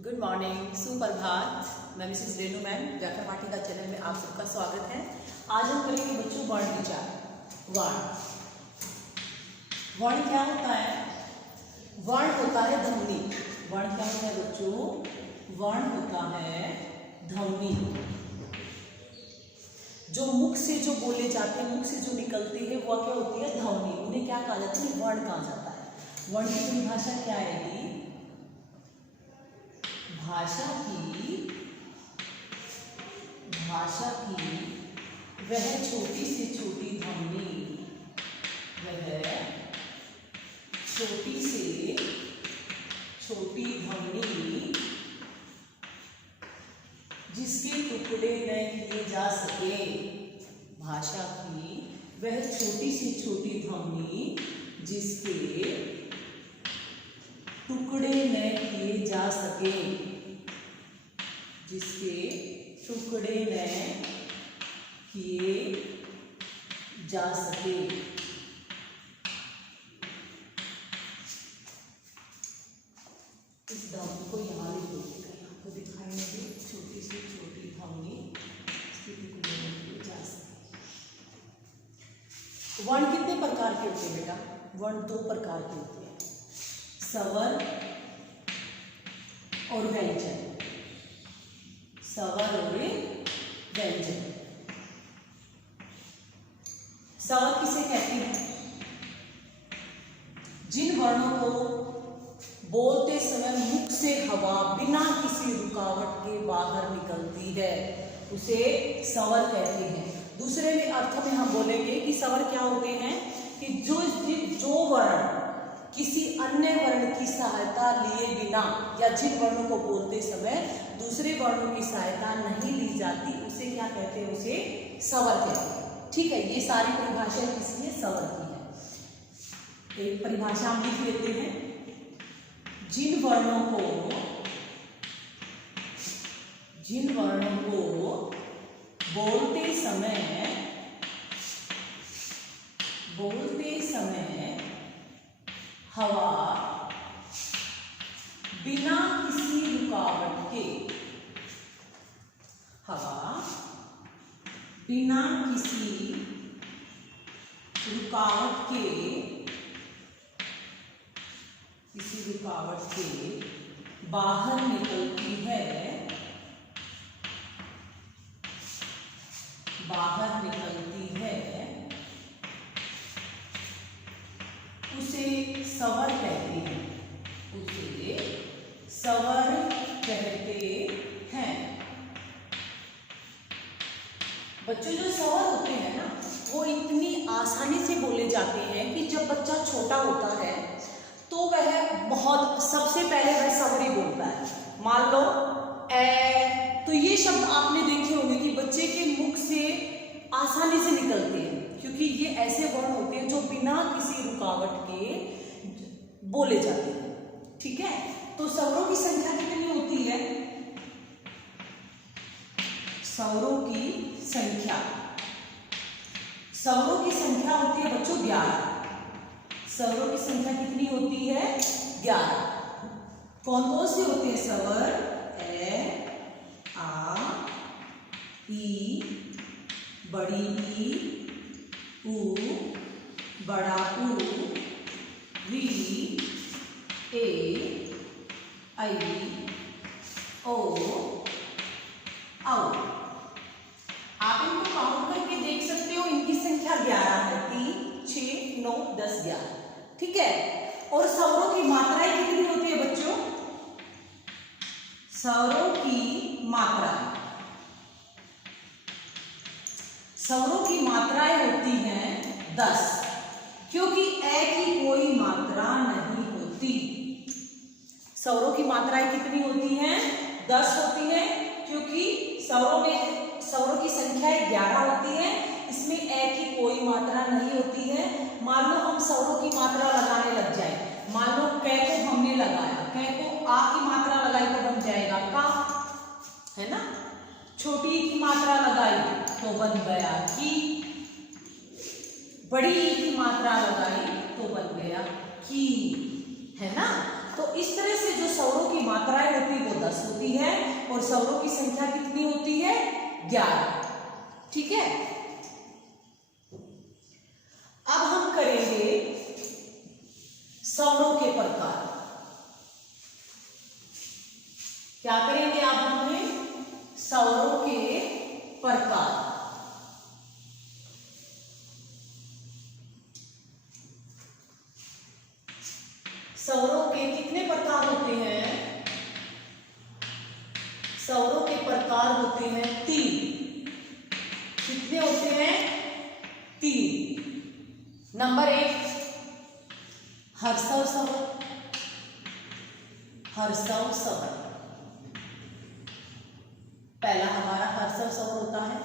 Good morning, सुप्रभात। मैं Mrs Renu ma'am व्याकरण पाठिका चैनल में आप सबका स्वागत है। आज हम करेंगे बच्चों वर्ण विचार। वर्ण क्या होता है? वर्ण होता है ध्वनि। वर्ण क्या होता है बच्चों? वर्ण होता है ध्वनि। जो मुख से जो बोले जाते हैं, मुख से जो निकलती है वह क्या होती है? ध्वनि। उन्हें क्या कहा जाता है? वर्ण कहा जाता है। वर्ण की परिभाषा क्या आएगी? भाषा की वह छोटी से छोटी ध्वनि, वह छोटी से छोटी ध्वनि जिसके टुकड़े न किए जा सके। भाषा की वह छोटी से छोटी ध्वनि जिसके टुकड़े न किए जा सके, जिसके टुकड़े न किए जा सके। इस ध्वनि को यहाँ लिख दीजिएगा, यहाँ को दिखाएंगे। छोटी से छोटी ध्वनि इसके टुकड़े न किए जा सके। वर्ण कितने प्रकार के होते हैं बेटा? वर्ण दो प्रकार के होते हैं, स्वर और व्यंजन। स्वर और व्यंजन। स्वर किसे कहते हैं? जिन वर्णों को बोलते समय मुख से हवा बिना किसी रुकावट के बाहर निकलती है उसे स्वर कहते हैं। दूसरे में अर्थ में हम बोलेंगे कि स्वर क्या होते हैं कि जो वर्ण किसी अन्य वर्ण की सहायता लिए बिना या जिन वर्णों को बोलते समय दूसरे वर्णों की सहायता नहीं ली जाती उसे क्या कहते हैं? उसे स्वर कहते हैं। ठीक है, ये सारी परिभाषा किसकी है? स्वर की है। एक परिभाषा हम लिख लेते हैं। जिन वर्णों को बोलते समय हवा बिना किसी रुकावट के, हवा बिना किसी रुकावट के बाहर निकलती है, उसे स्वर कहते हैं। उसे स्वर कहते हैं। बच्चों जो स्वर होते हैं ना वो इतनी आसानी से बोले जाते हैं कि जब बच्चा छोटा होता है तो वह सबसे पहले वह स्वर ही बोलता है। मान लो ए, तो ये शब्द आपने देखे होंगे कि बच्चे के मुख से आसानी से निकलते हैं क्योंकि ये ऐसे वर्ण होते हैं जो बिना किसी रुकावट के बोले जाते हैं। ठीक है, तो स्वरों की संख्या कितनी होती है? स्वरों की संख्या होती है बच्चों 11। स्वरों की संख्या कितनी होती है? 11। कौन कौन से होते हैं स्वर? ए, आ, ई, बड़ी ई, ऊ, बड़ा ऊ, री, ए, आई, ओ, औ। आप इनको काउंट करके देख सकते हो, इनकी संख्या 11 है। 3, 6, 9, 10, 11। ठीक है, और स्वरों की मात्राएं कितनी होती है बच्चों? स्वरों की मात्राएं होती हैं 10, क्योंकि ए की कोई मात्रा नहीं होती। स्वरों की मात्राएं कितनी होती हैं? 10 होती हैं, क्योंकि स्वरों की संख्या 11 होती है। इसमें ए की कोई मात्रा नहीं होती है। मान लो हम स्वरों की मात्रा लगाने लग जाए। मान लो कै को हमने लगाया, कै को आ की मात्रा लगाई तो बन जाएगा का, है ना। छोटी की मात्रा लगाई तो बन गया की, बड़ी की मात्रा लगाई तो बन गया की, है ना। तो इस तरह से जो स्वरों की मात्राएं होती वो 10 और स्वरों की संख्या कितनी होती है? 11। ठीक है, अब हम करेंगे स्वरों के प्रकार। क्या करेंगे अब हमें? स्वरों के प्रकार। स्वरों के कितने प्रकार होते हैं? स्वरों के प्रकार होते हैं 3। कितने होते हैं? 3। नंबर 1 हर्षव स्वर। हर्षव स्वर पहला हमारा हर्षव स्वर होता है,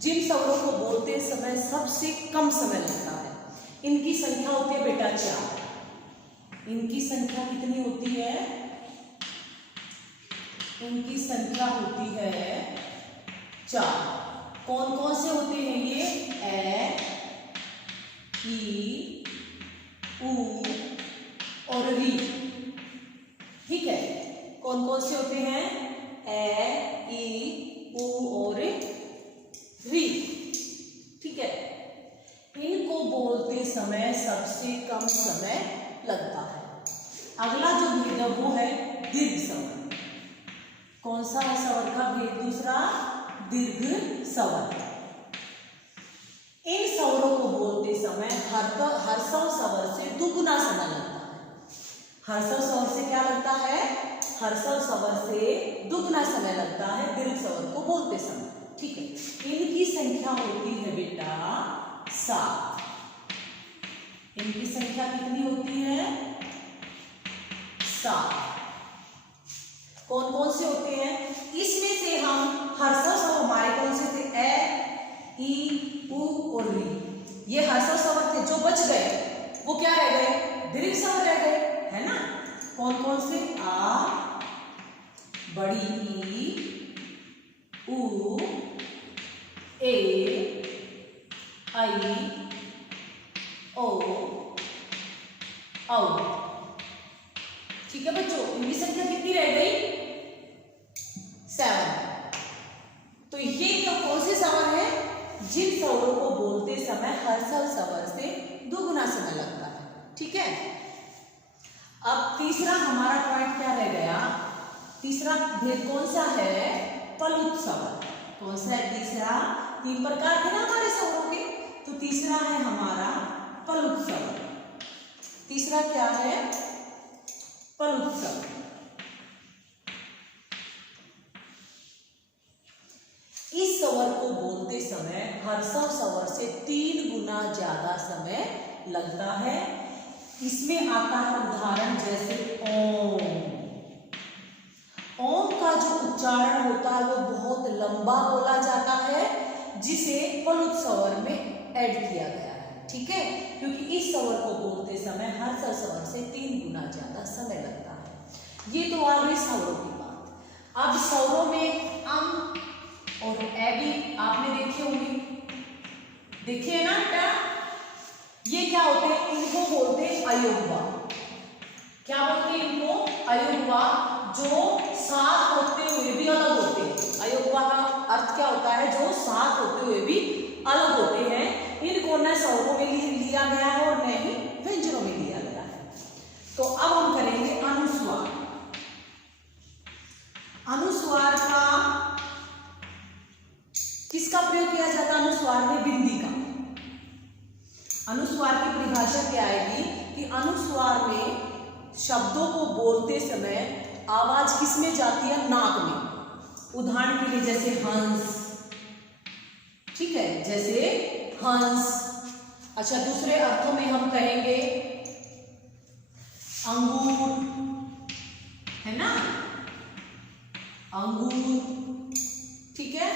जिन स्वरों को बोलते समय सबसे कम समय लगता है। इनकी संख्या होती है बेटा 4। इनकी संख्या कितनी होती है? इनकी संख्या होती है 4। कौन कौन से होते हैं ये? ए, ई, ऊ और री। ठीक है, कौन कौन से होते हैं? ए, ई, ऊ और री। ठीक है, इनको बोलते समय सबसे कम समय लगता है। अगला जो भेद है वो है दीर्घ स्वर। कौन सा है स्वर का भेद? दूसरा दीर्घ स्वर। इन स्वरों को बोलते समय हर्षव स्वर से दुगुना समय लगता है। हर्षव स्वर से क्या लगता है? हर्षव स्वर से दुगुना समय लगता है दीर्घ स्वर को बोलते समय। ठीक है, इनकी संख्या होती है बेटा 7। इनकी संख्या कितनी होती है? 7। कौन कौन से होते हैं? इसमें से हम हर्षव स्वर हमारे कौन से थे? ए, ई, ऊ और री। ये हर्षव स्वर थे, जो बच गए वो क्या रह गए? दीर्घ स्वर रह गए, है ना? कौन कौन से? आ, बड़ी ई, ऊ, ए, आई, ओ, औ। ठीक है बच्चों, इनकी संख्या कितनी रह गई? 7। तो ये कौन से स्वर है? जिन स्वरों को बोलते समय हर्षव स्वर से दुगुना समय लगता है। ठीक है, अब तीसरा हमारा पॉइंट क्या रह गया? तीसरा भेद कौन सा है? प्लुत स्वर। कौन सा है तीसरा? 3 प्रकार थे ना हमारे स्वरों के, तो तीसरा है हमारा प्लुत स्वर। तीसरा क्या है? प्लुत स्वर। इस स्वर को बोलते समय हर्षव स्वर से 3 गुना ज्यादा समय लगता है। इसमें आता है उदाहरण जैसे ओम। ओम का जो उच्चारण होता है वो बहुत लंबा बोला जाता है, जिसे प्लुत स्वर में ऐड किया गया है। ठीक है, क्योंकि इस स्वर को बोलते समय हर्षव स्वर से 3 गुना ज्यादा समय लगता है। ये तो आ गई स्वरों की बात। अब स्वरों में अम और ए भी आपने देखे होंगे, देखिए ना बेटा, ये क्या होते हैं? इनको बोलते हैं अयोगवा। क्या बोलते हैं इनको? अयोगवा, जो साथ होते हुए भी अलग होते हैं। अयोगवा का अर्थ क्या होता है? जो साथ होते हुए भी अलग होते हैं। इनको न स्वरों में लिया गया है और न ही व्यंजनों में लिया गया है। तो अब हम करेंगे अनुस्वार। अनुस्वार का किसका प्रयोग किया जाता है? अनुस्वार में बिंदी का। अनुस्वार की परिभाषा क्या आएगी कि अनुस्वार में शब्दों को बोलते समय आवाज किसमें जाती है? नाक में। उदाहरण के लिए जैसे हंस। ठीक है, जैसे हंस। अच्छा, दूसरे अर्थों में हम कहेंगे अंगूर, है ना? अंगूर। ठीक है,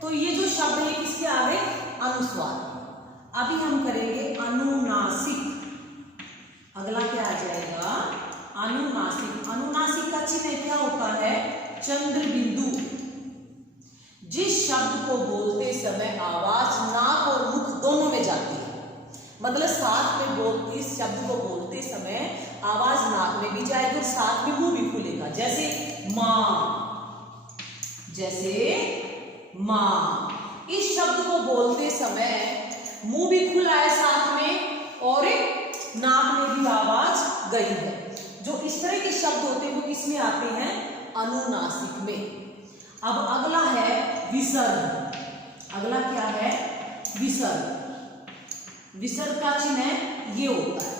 तो ये जो शब्द है किसके आ गए? अनुस्वार। अभी हम करेंगे अनुनासिक। अगला क्या आ जाएगा? अनुनासिक। अनुनासिक का चिन्ह क्या होता है? चंद्र बिंदु। जिस शब्द को बोलते समय आवाज नाक और मुख दोनों में जाती है, मतलब साथ में बोलते शब्द को बोलते समय आवाज नाक में भी जाएगी और साथ में मुंह भी खुलेगा। जैसे माँ, जैसे माँ। इस शब्द को बोलते समय मुंह भी खुला है साथ में और नाक में भी आवाज गई है। जो इस तरह के शब्द होते हैं वो किसमें आते हैं? अनुनासिक में। अब अगला है विसर्ग। अगला क्या है? विसर्ग। विसर्ग का चिन्ह ये होता है,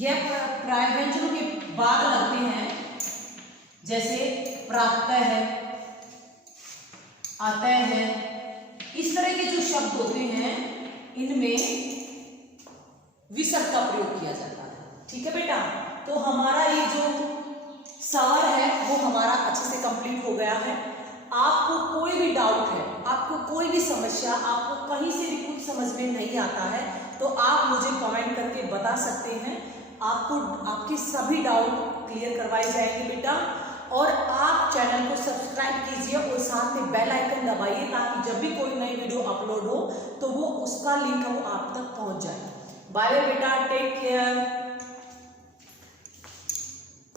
यह प्राय व्यंजनों के बाद लगते हैं, जैसे प्रातः है, अतः है। इस तरह के जो शब्द होते हैं इनमें विसर्ग का प्रयोग किया जाता है। ठीक है बेटा, तो हमारा ये जो सवाल है वो हमारा अच्छे से कंप्लीट हो गया है। आपको कोई भी डाउट है, आपको कोई भी समस्या, आपको कहीं से भी कुछ समझ में नहीं आता है तो आप मुझे कमेंट करके बता सकते हैं। आपको आपके सभी डाउट क्लियर करवाए जाएंगे बेटा। और आप चैनल को सब्सक्राइब कीजिए और साथ में बेल आइकन दबाइए ताकि जब भी कोई नई वीडियो अपलोड हो तो वो उसका लिंक वो आप तक पहुंच जाए। बाय बेटा, टेक केयर।